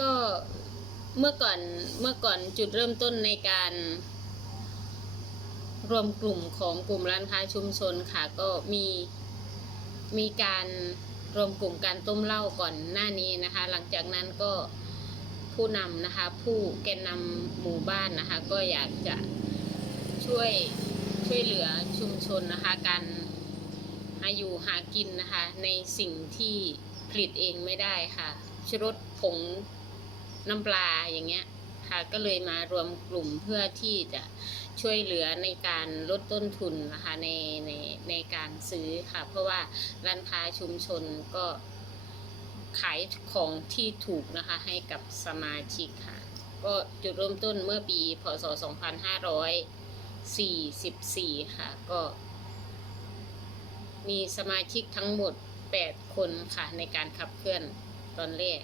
ก็เมื่อก่อนเมื่อก่อนจุดเริ่มต้นในการรวมกลุ่มของกลุ่มร้านค้าชุมชนค่ะก็มีมีการรวมกลุ่มการต้มเหล้าก่อนหน้านี้นะคะ หลังจากนั้นก็ผู้นำนะคะ ผู้แกนนำหมู่บ้านนะคะ ก็อยากจะช่วยช่วยเหลือชุมชนนะคะการหาอยู่หากินนะคะ ในสิ่งที่ผลิตเองไม่ได้ค่ะชรสผง น้ำปลาอย่างเงี้ยค่ะก็เลยมารวมกลุ่มเพื่อที่จะช่วยเหลือในการลดต้นทุนนะคะในในในการซื้อค่ะ เพราะว่าร้านค้าชุมชนก็ขายของที่ถูกนะคะให้กับสมาชิกค่ะ ก็จุดเริ่มต้นเมื่อปีพศ 2544 ค่ะ ก็ มีสมาชิกทั้งหมด 8 คนค่ะในการขับเคลื่อนตอนแรก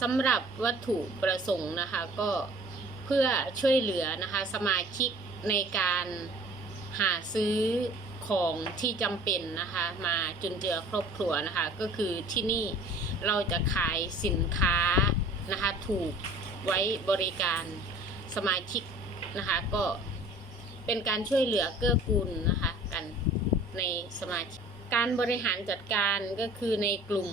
สำหรับวัตถุประสงค์นะคะ ก็เพื่อช่วยเหลือนะคะ สมาชิกในการหาซื้อของที่จำเป็นนะคะ มาจุนเจือครอบครัวนะคะ ก็คือที่นี่เราจะขายสินค้านะคะ ถูกไว้บริการสมาชิกนะคะ ก็เป็นการช่วยเหลือเกื้อกูลนะคะกันในสมาชิกการบริหารจัดการก็คือในกลุ่ม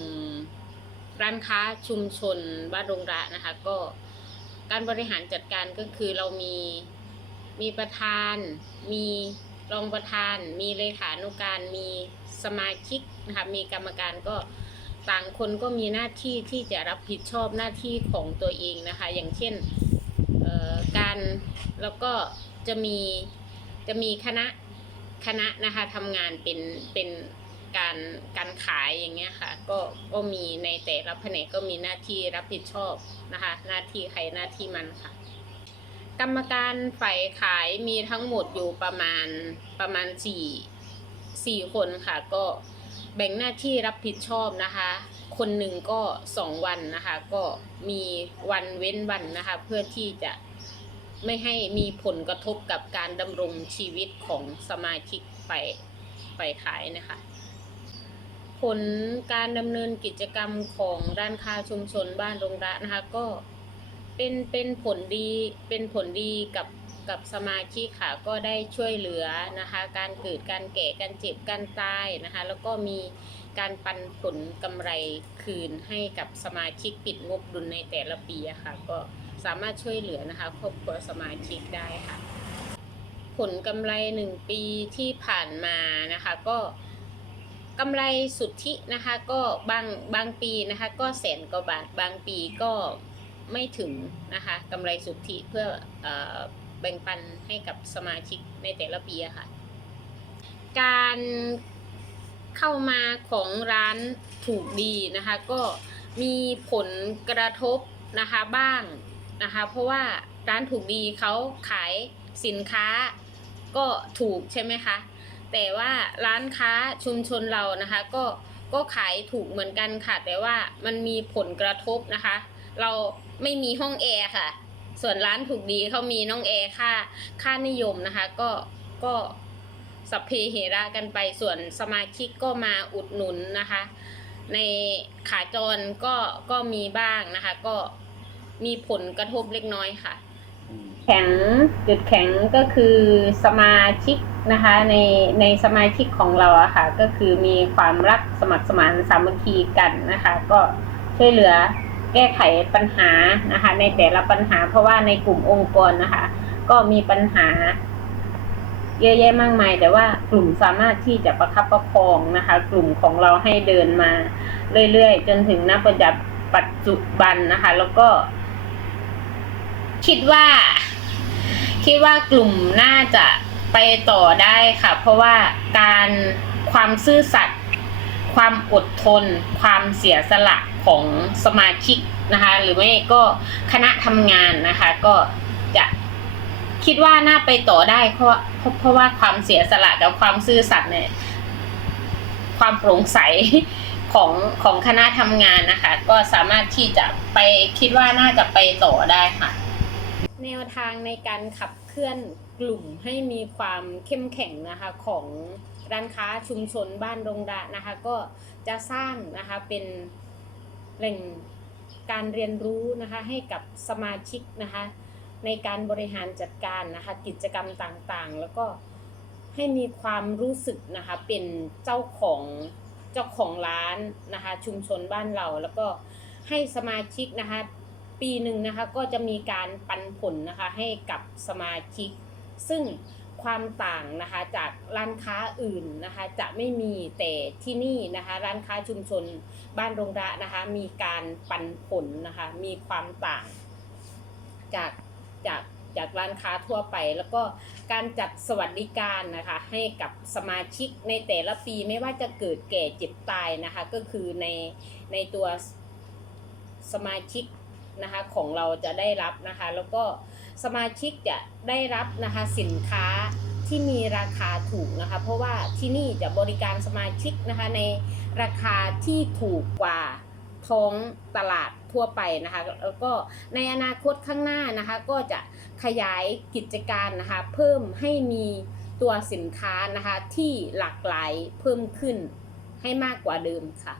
ร้านค้าชุมชนบ้านโรงระนะคะ ก็การบริหารจัดการก็คือเรามีมีประธาน มีรองประธาน มีเลขานุการมีสมาชิกนะคะมีกรรมการก็ต่างคนก็มีหน้าที่ที่จะรับผิดชอบหน้าที่ของตัวเองนะคะ อย่างเช่นการแล้วก็จะมีจะมีคณะคณะนะคะทำงานเป็นเป็น การการขายอย่างเงี้ยค่ะ ก็ก็มีในแต่ละแผนกก็มีหน้าที่รับผิดชอบนะคะ หน้าที่ใครหน้าที่มันค่ะ กรรมการฝ่ายขายมีทั้งหมดอยู่ประมาณประมาณสี่สี่คนค่ะ ก็แบ่งหน้าที่รับผิดชอบนะคะ คนหนึ่งก็สองวันนะคะ ก็มีวันเว้นวันนะคะ เพื่อที่จะไม่ให้มีผลกระทบกับการดำรงชีวิตของสมาชิกไปไปขายนะคะ ผลการดำเนินกิจกรรมของร้านค้าชุมชนบ้านโรงระนะคะก็เป็นเป็นผลดีเป็นผลดีกับกับสมาชิกค่ะก็ได้ช่วยเหลือนะคะ การเกิดการแก่การเจ็บการตายนะคะ แล้วก็มีการปันผลกำไรคืนให้กับสมาชิกปิดงบดุลในแต่ละปีะค่ะ ก็สามารถช่วยเหลือนะคะครอบครัวสมาชิกได้ค่ะ ผลกำไรหนึ่งปีที่ผ่านมานะคะก็ กำไรสุทธินะคะก็บางบางปีนะคะก็แสนกว่าบาทบางปีก็ไม่ถึงนะคะกำไรสุทธิเพื่ออแบ่งปันให้กับสมาชิกในแต่ละปีะค่ะ การเข้ามาของร้านถูกดีนะคะก็มีผลกระทบนะคะบ้างนะคะเพราะว่าร้านถูกดีเขาขายสินค้าก็ถูกใช่ไหมคะ แต่ว่าร้านค้าชุมชนเรานะคะ ก็ก็ขายถูกเหมือนกันค่ะ แต่ว่ามันมีผลกระทบนะคะ เราไม่มีห้องแอร์ค่ะ ส่วนร้านถูกดีเขามีน้องแอร์ค่าค่านิยมนะคะ ก็ก็สัพเพเหระกันไปส่วนสมาชิกก็มาอุดหนุนนะคะ ในขาจรก็ก็มีบ้างนะคะ ก็มีผลกระทบเล็กน้อยค่ะ ข็งจุดแข็งก็คือสมาชิกนะคะในในสมาชิกของเราอะค่ะ ก็คือมีความรักสมัครสมานสามัคคีกันนะคะ ก็ช่วยเหลือแก้ไขปัญหานะคะ ในแต่ละปัญหา เพราะว่าในกลุ่มองค์กรนะคะ ก็มีปัญหา เยอะแยะมากมาย แต่ว่ากลุ่มสามารถที่จะประคับประคองนะคะ กลุ่มของเราให้เดินมาเรื่อยๆ จนถึงณปัจจุบันนะคะ แล้วก็ คิดว่า คิดว่ากลุ่มน่าจะไปต่อได้ค่ะ เพราะว่าการความซื่อสัตย์ความอดทน ความเสียสละของสมาชิกนะคะ หรือไม่ก็คณะทำงานนะคะ ก็จะคิดว่าน่าไปต่อได้เพราะเพราะเพราะว่าความเสียสละกับความซื่อสัตย์เนี่ย ความโปร่งใสของของคณะทำงานนะคะ ก็สามารถที่จะไปคิดว่าน่าจะไปต่อได้ค่ะ แนวทางในการขับเคลื่อนกลุ่มให้มีความเข้มแข็งนะคะของร้านค้าชุมชนบ้านดงดะนะคะ ก็จะสร้างนะคะเป็นแหล่งการเรียนรู้นะคะให้กับสมาชิกนะคะในการบริหารจัดการนะคะกิจกรรมต่างๆ แล้วก็ให้มีความรู้สึกนะคะเป็นเจ้าของเจ้าของร้านนะคะชุมชนบ้านเรา แล้วก็ให้สมาชิกนะคะ ปีหนึ่งนะคะก็จะมีการปันผลนะคะให้กับสมาชิก ซึ่งความต่างนะคะจากร้านค้าอื่นนะคะจะไม่มีแต่ที่นี่นะคะร้านค้าชุมชนบ้านรงระนะคะมีการปันผลนะคะมีความต่างจากจากจากร้านค้าทั่วไป แล้วก็การจัดสวัสดิการนะคะให้กับสมาชิกในแต่ละปีไม่ว่าจะเกิดแก่เจ็บตายนะคะก็คือในในตัวสมาชิก นะคะของเราจะได้รับนะคะ แล้วก็สมาชิกจะได้รับนะคะสินค้าที่มีราคาถูกนะคะ เพราะว่าที่นี่จะบริการสมาชิกนะคะในราคาที่ถูกกว่าท้องตลาดทั่วไปนะคะแล้วก็ในอนาคตข้างหน้านะคะ ก็จะขยายกิจการนะคะ เพิ่มให้มีตัวสินค้านะคะที่หลากหลายเพิ่มขึ้นให้มากกว่าเดิมค่ะ